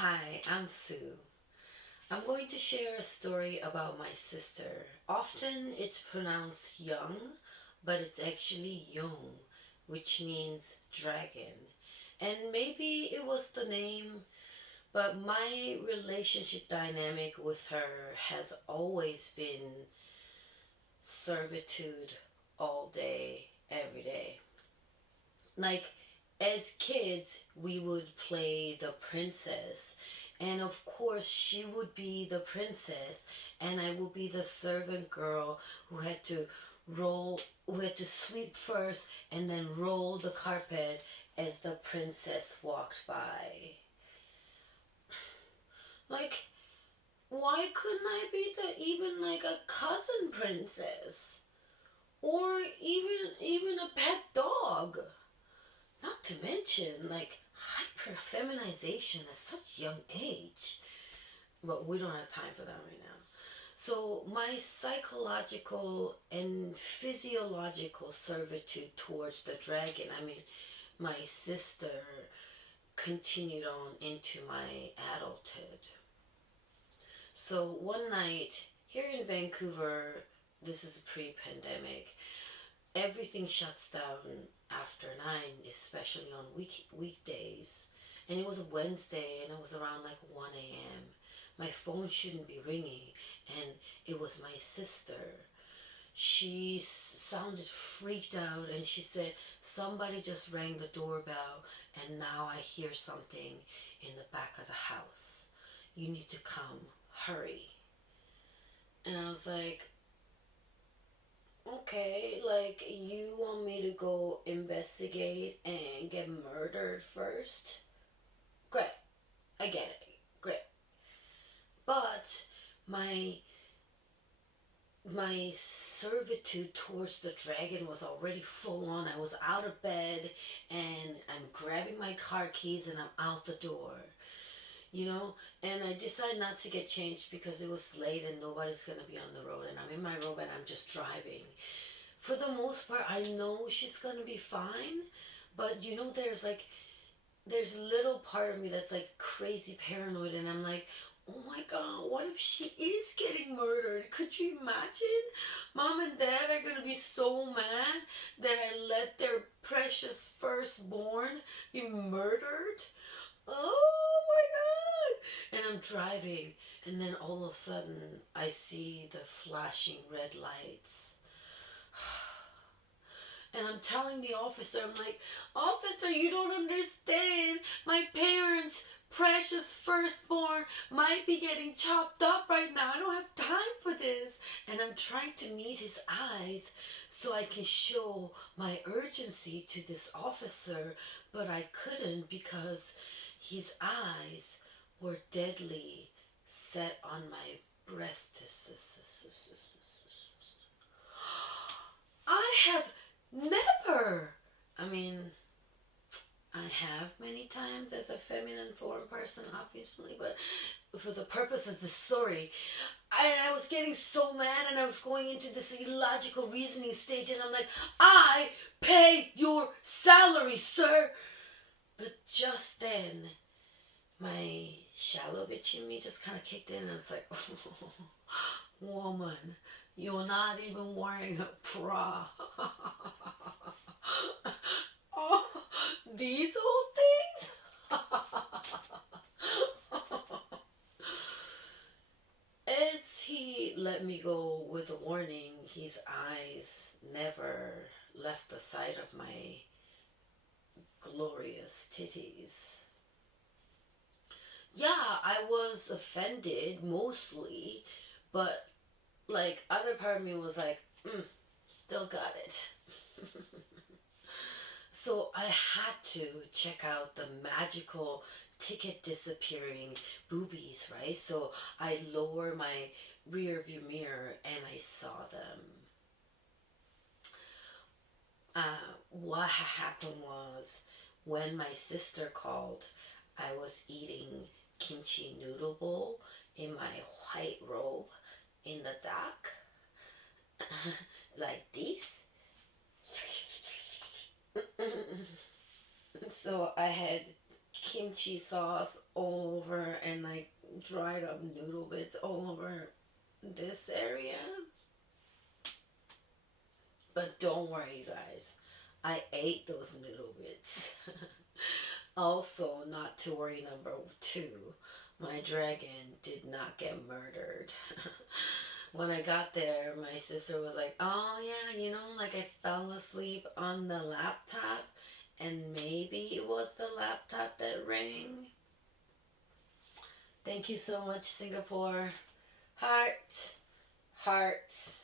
Hi, I'm Sue. I'm going to share a story about my sister. Often it's pronounced young, but it's actually Yong, which means dragon. And maybe it was the name, but my relationship dynamic with her has always been servitude all day, every day. Like, as kids, we would play the princess, and of course she would be the princess, and I would be the servant girl who had to sweep first and then roll the carpet as the princess walked by. Like, why couldn't I be even like a cousin princess, or even a pet dog? Not to mention, like, hyper feminization at such young age. But we don't have time for that right now. So, my psychological and physiological servitude towards the dragon, I mean, my sister continued on into my adulthood. So, one night here in Vancouver, this is pre pandemic, everything shuts down after 9, especially on weekdays. And it was a Wednesday, and it was around like 1 a.m. My phone shouldn't be ringing, and it was my sister. She sounded freaked out, and she said, "Somebody just rang the doorbell, and now I hear something in the back of the house. You need to come. Hurry." And I was like, okay, like, you want me to go investigate and get murdered first? Great, I get it. Great. But my my servitude towards the dragon was already full on. I was out of bed and I'm grabbing my car keys and I'm out the door. And I decided not to get changed because it was late and nobody's gonna be on the road, and I'm in my robe and I'm just driving. For the most part, I know she's gonna be fine, but there's a little part of me that's like crazy paranoid, and I'm like, oh my god, what if she is getting murdered? Could you imagine? Mom and dad are gonna be so mad that I let their precious firstborn be murdered. Oh my god! And I'm driving, and then all of a sudden, I see the flashing red lights. And I'm telling the officer, I'm like, "Officer, you don't understand. My parents' precious firstborn might be getting chopped up right now. I don't have time for this." And I'm trying to meet his eyes so I can show my urgency to this officer, but I couldn't because his eyes were deadly set on my breast. I have never. I mean, I have many times as a feminine form person, obviously, but for the purpose of the story, I was getting so mad and I was going into this illogical reasoning stage, and I'm like, "I pay your salary, sir." But just then, my shallow bitch in me just kind of kicked in, and I was like, "Woman, you're not even wearing a bra." Oh, these old things? As he let me go with a warning, his eyes never left the sight of my glorious titties. Yeah, I was offended mostly, but like, other part of me was like, still got it. So I had to check out the magical ticket disappearing boobies, right? So I lower my rear view mirror and I saw them. What happened was, when my sister called, I was eating kimchi noodle bowl in my white robe in the dark, like this. So I had kimchi sauce all over and like dried up noodle bits all over this area. But don't worry, you guys. I ate those noodle bits. Also, not to worry, number two, my dragon did not get murdered. When I got there, my sister was like, oh, yeah, like I fell asleep on the laptop, and maybe it was the laptop that rang. Thank you so much, Singapore. Heart. Hearts.